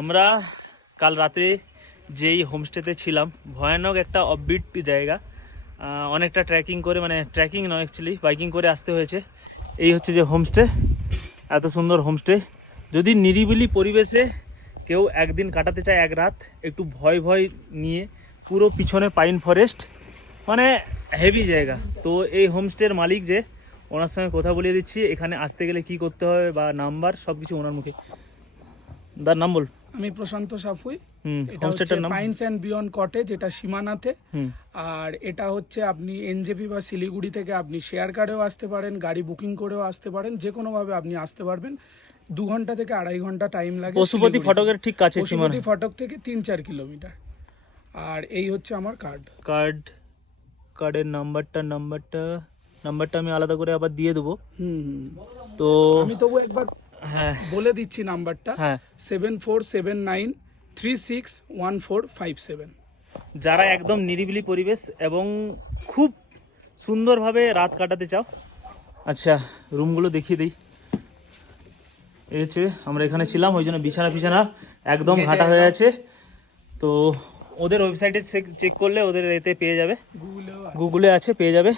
আমরা কাল রাতে যেই হোমস্টেতে ছিলাম, ভয়ানক একটা অফবিট জায়গা, অনেকটা ট্রেকিং করে, মানে ট্রেকিং নয় অ্যাকচুয়ালি বাইকিং করে আসতে হয়েছে। এই হচ্ছে যে হোমস্টে, এত সুন্দর হোমস্টে। যদি নিরিবিলি পরিবেশে কেউ একদিন কাটাতে চায়, এক রাত, একটু ভয় ভয় নিয়ে, পুরো পিছনে পাইন ফরেস্ট, মানে হেভি জায়গা। তো এই হোমস্টের মালিক যে, ওনার সঙ্গে কথা বলিয়ে দিচ্ছি, এখানে আসতে গেলে কি করতে হবে বা নাম্বার সব কিছু ওনার মুখে। তার নাম বল। আমি প্রশান্ত সাফুই। এটা হচ্ছে হোমস্টেটার নাম পাইনস অ্যান্ড বিয়ন্ড কটেজ, এটা সীমানাতে। আর এটা হচ্ছে আপনি এনজেপি বা শিলিগুড়ি থেকে আপনি শেয়ার কারেও আসতে পারেন, গাড়ি বুকিং করেও আসতে পারেন, যে কোনোভাবে আপনি আসতে পারবেন। 2 ঘন্টা থেকে 2.5 ঘন্টা টাইম লাগে। পশুপতি ফটকের ঠিক কাছে, পশুপতি ফটক থেকে 3-4 কিলোমিটার। আর এই হচ্ছে আমার কার্ডের নাম্বারটা আমি আলাদা করে আবার দিয়ে দেবো। তো আমি তবু একবার হ্যাঁ বলে দিচ্ছি নাম্বারটা। হ্যাঁ 7479361457। যারা একদম নিরিবিলি পরিবেশ এবং খুব সুন্দরভাবে রাত কাটাতে চাও। আচ্ছা, রুমগুলো দেখিয়ে দিই। এই হচ্ছে, আমরা এখানে ছিলাম, ওই জন্য বিছানা একদম ঘাটা হয়ে আছে। তো ওদের ওয়েবসাইটে চেক করলে ওদের এতে পেয়ে যাবে, গুগলে আছে, পেয়ে যাবে।